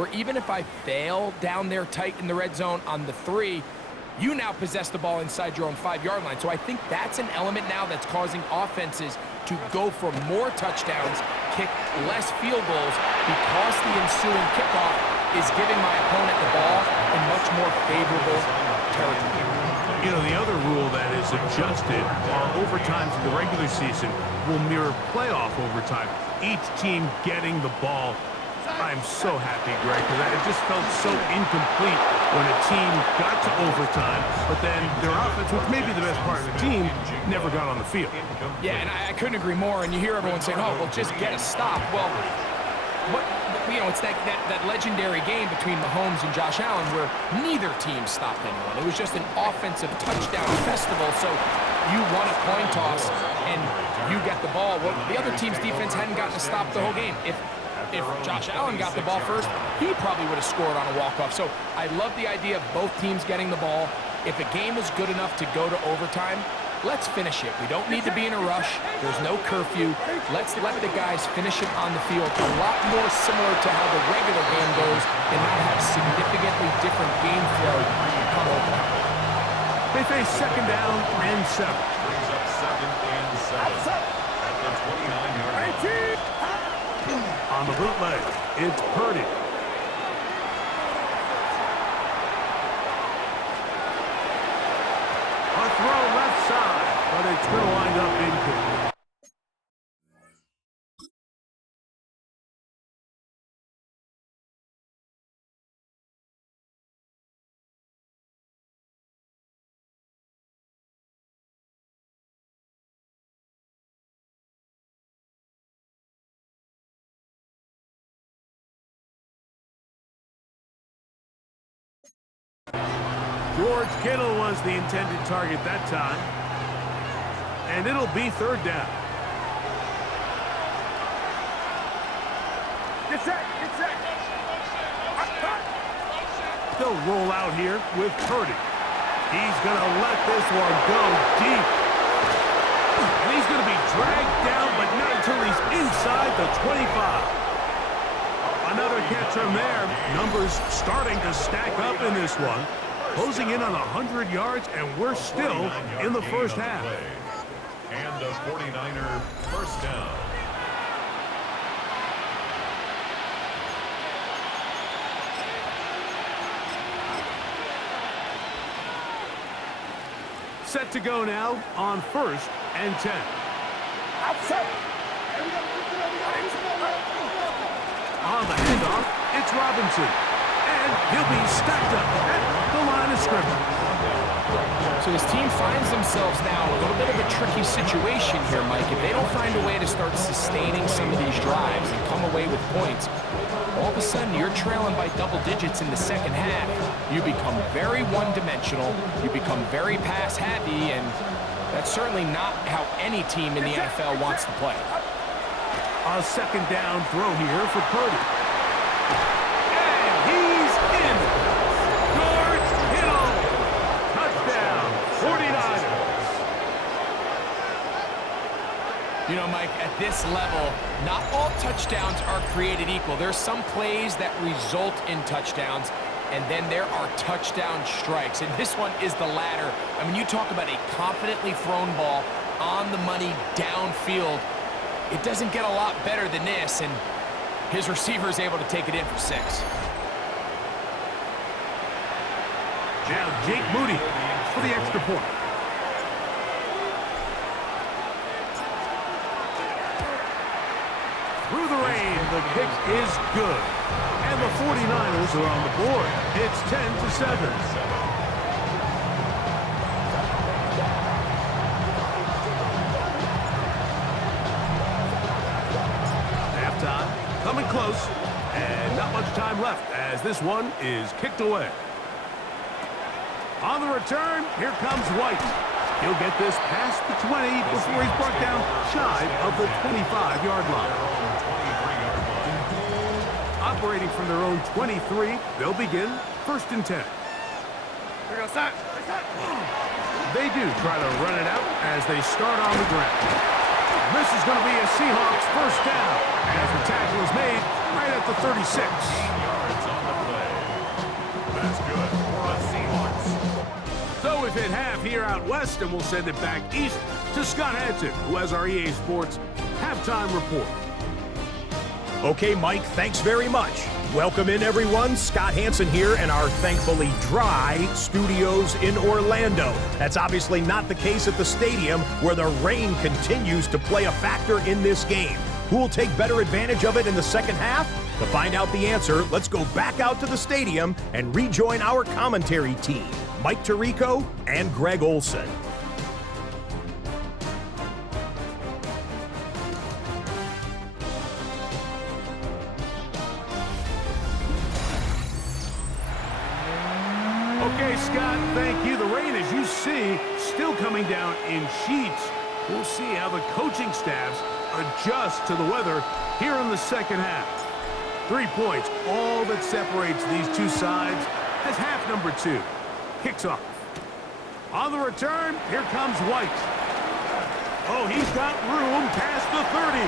where even if I fail down there tight in the red zone on the 3, you now possess the ball inside your own 5-yard line. So I think that's an element now that's causing offenses to go for more touchdowns, kick less field goals, because the ensuing kickoff is giving my opponent the ball in much more favorable territory. You know, the other rule that is adjusted are overtimes in the regular season will mirror playoff overtime. Each team getting the ball. I'm so happy, Greg, because it just felt so incomplete when a team got to overtime, but then their offense, which may be the best part of the team, never got on the field. Yeah, and I couldn't agree more, and you hear everyone saying, oh, well, just get a stop. Well, it's that legendary game between Mahomes and Josh Allen where neither team stopped anyone. It was just an offensive touchdown festival, so you won a coin toss and you get the ball. Well, the other team's defense hadn't gotten to stop the whole game. If Josh Allen got the ball first, he probably would have scored on a walk-off. So I love the idea of both teams getting the ball. If a game is good enough to go to overtime, let's finish it. We don't need to be in a rush. There's no curfew. Let's let the guys finish it on the field. A lot more similar to how the regular game goes and not have significantly different game flow come overtime. They face second down and 7. Brings up second and 7 at the 29-yard line. On the bootleg, it's Purdy. A throw left side, but it's going to wind up incomplete. George Kittle was the intended target that time. And it'll be third down. Get set, get set. They'll roll out here with Purdy. He's going to let this one go deep. And he's going to be dragged down, but not until he's inside the 25. Another catch from there. Numbers starting to stack up in this one. Closing in on 100 yards, and we're still in the first half. And a 49er first down. Set to go now on 1st and 10. On the handoff, it's Robinson. And he'll be stacked up at the line of scrimmage. So this team finds themselves now in a little bit of a tricky situation here, Mike. If they don't find a way to start sustaining some of these drives and come away with points, all of a sudden you're trailing by double digits in the second half. You become very one-dimensional. You become very pass-happy, and that's certainly not how any team in the NFL wants to play. A second down throw here for Purdy. He's in. George Kittle. Touchdown, 49ers. You know, Mike, at this level, not all touchdowns are created equal. There's some plays that result in touchdowns, and then there are touchdown strikes. And this one is the latter. I mean, you talk about a confidently thrown ball on the money downfield. It doesn't get a lot better than this, and his receiver is able to take it in for 6. Now Jake Moody for the extra point. Through the rain, the kick is good. And the 49ers are on the board. It's 10-7. Halftime, coming close, and not much time left as this one is kicked away. On the return, here comes White. He'll get this past the 20 before he's brought down shy of the 25-yard line. Operating from their own 23, they'll begin 1st and 10. They do try to run it out as they start on the ground. This is going to be a Seahawks first down as the tackle is made right at the 36. half here out west, and we'll send it back east to Scott Hansen, who has our EA Sports halftime report. Okay, Mike, thanks very much. Welcome in, everyone. Scott Hansen here in our thankfully dry studios in Orlando. That's obviously not the case at the stadium, where the rain continues to play a factor in this game. Who will take better advantage of it in the second half? To find out the answer, let's go back out to the stadium and rejoin our commentary team, Mike Tirico and Greg Olson. Okay, Scott, thank you. The rain, as you see, still coming down in sheets. We'll see how the coaching staffs adjust to the weather here in the second half. 3 points, all that separates these two sides as half number 2 kicks off. On the return, here comes White. Oh, he's got room past the 30.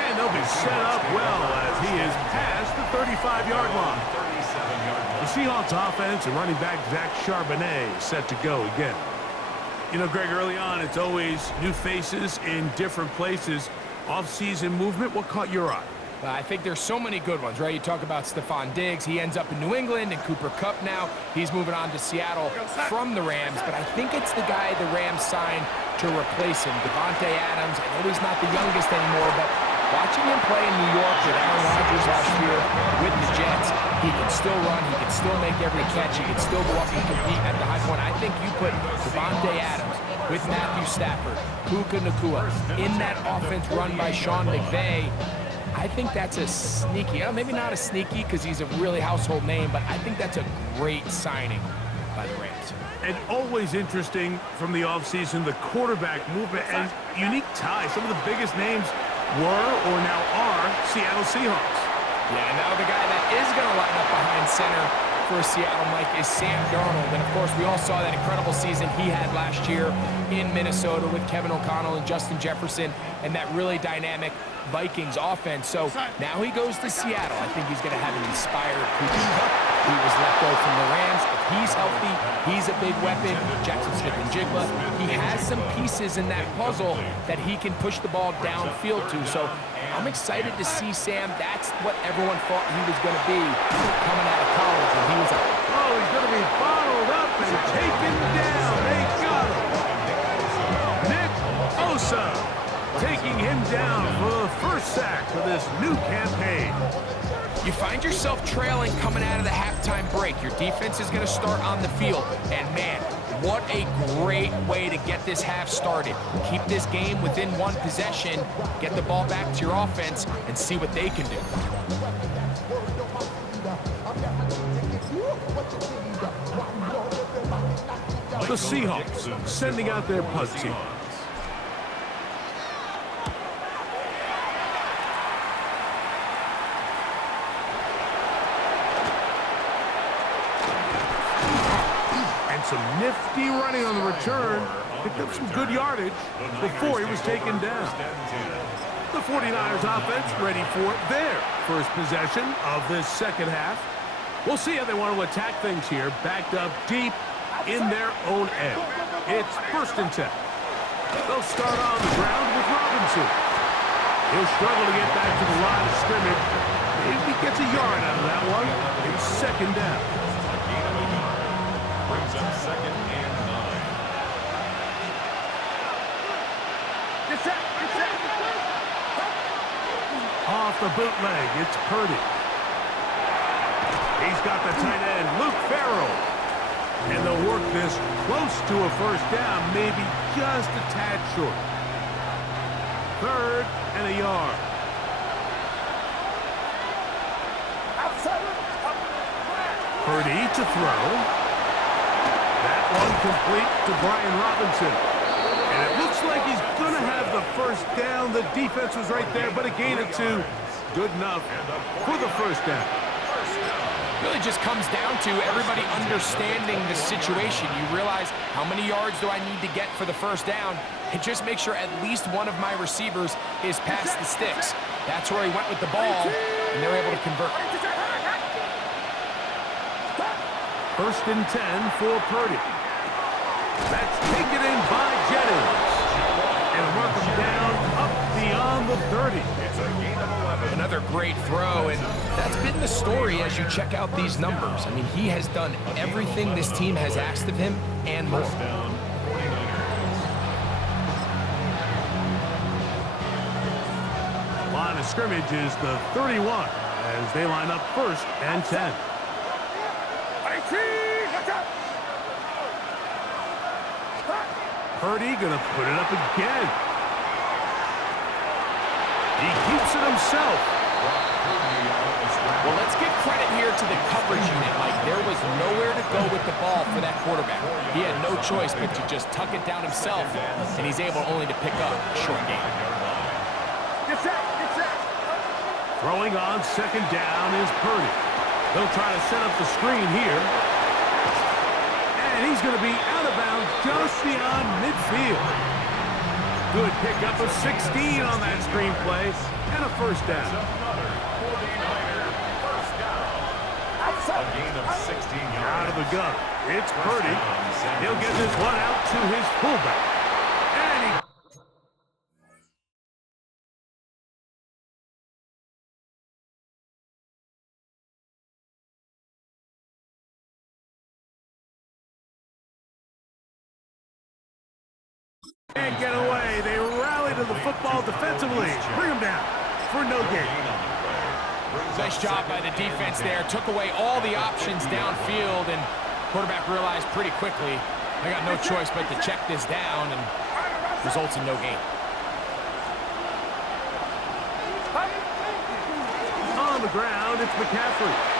And they'll be set up well as he is past the 35-yard line. The Seahawks offense and running back Zach Charbonnet set to go again. You know, Greg, early on, it's always new faces in different places. Off-season movement, what caught your eye? I think there's so many good ones, right? You talk about Stephon Diggs. He ends up in New England, and Cooper Kupp now. He's moving on to Seattle from the Rams, but I think it's the guy the Rams signed to replace him, Davante Adams. I know he's not the youngest anymore, but watching him play in New York with Aaron Rodgers last year with the Jets, he can still run, he can still make every catch, he can still go up and compete at the high point. I think you put Davante Adams with Matthew Stafford, Puka Nacua, in that offense run by Sean McVay. I think that's a sneaky, maybe not a sneaky because he's a really household name, but I think that's a great signing by the Rams. And always interesting from the offseason, the quarterback movement and unique ties. Some of the biggest names were or now are Seattle Seahawks. Yeah, now the guy that is going to line up behind center for Seattle, Mike, is Sam Darnold. And, of course, we all saw that incredible season he had last year in Minnesota with Kevin O'Connell and Justin Jefferson and that really dynamic Vikings offense. So now he goes to Seattle. I think he's going to have an inspired Cooper Kupp. He was let go from the Rams. If he's healthy, he's a big weapon. Jackson Smith-Njigba. He has some pieces in that puzzle that he can push the ball downfield to. So I'm excited to see Sam. That's what everyone thought he was going to be coming out of college when he was out. Oh, he's going to be bottled up and taken down. They got him. Nick Bosa taking him down for the first sack of this new campaign. You find yourself trailing coming out of the halftime break. Your defense is going to start on the field. And, man, what a great way to get this half started. Keep this game within one possession, get the ball back to your offense, and see what they can do. The Seahawks sending out their punt team. Some nifty running on the return. Picked up some good yardage before he was taken down. The 49ers offense ready for their first possession of this second half. We'll see how they want to attack things here. Backed up deep in their own end. It's 1st and 10. They'll start on the ground with Robinson. He'll struggle to get back to the line of scrimmage. Maybe gets a yard out of that one. It's 2nd down. Brings up 2nd and 9. Off the bootleg, it's Purdy. He's got the tight end, Luke Farrell. And they'll work this close to a 1st down, maybe just a tad short. 3rd and a yard. Purdy to throw. That one complete to Brian Robinson. And it looks like he's going to have the 1st down. The defense was right there, but a gain of 2. Good enough for the 1st down. Really just comes down to everybody understanding the situation. You realize how many yards do I need to get for the 1st down, and just make sure at least one of my receivers is past the sticks. That's where he went with the ball, and they're able to convert. 1st and 10 for Purdy. That's taken in by Jennings. And work him down up beyond the 30. It's a gain of 11. Another great throw, and that's been the story as you check out these numbers. I mean, he has done everything this team has asked of him and more. First down, 49ers. Line of scrimmage is the 31 as they line up first and 10. Purdy gonna put it up again. He keeps it himself. Well, let's give credit here to the coverage unit, Mike. There was nowhere to go with the ball for that quarterback. He had no choice but to just tuck it down himself, and he's able only to pick up a short gain. Throwing on second down is Purdy. They'll try to set up the screen here. And he's going to be out of bounds just beyond midfield. Good pickup of 16 on that screen play and a first down. Another 49er first down. A gain of 16 yards. Out of the gun. It's Purdy. He'll get this one out to his fullback. And he... Can't get away. They rally to the football defensively. Bring him down for no gain. Nice job by the defense there. Took away all the options downfield, and quarterback realized pretty quickly, I got no choice but to check this down, and results in no gain. On the ground, it's McCaffrey.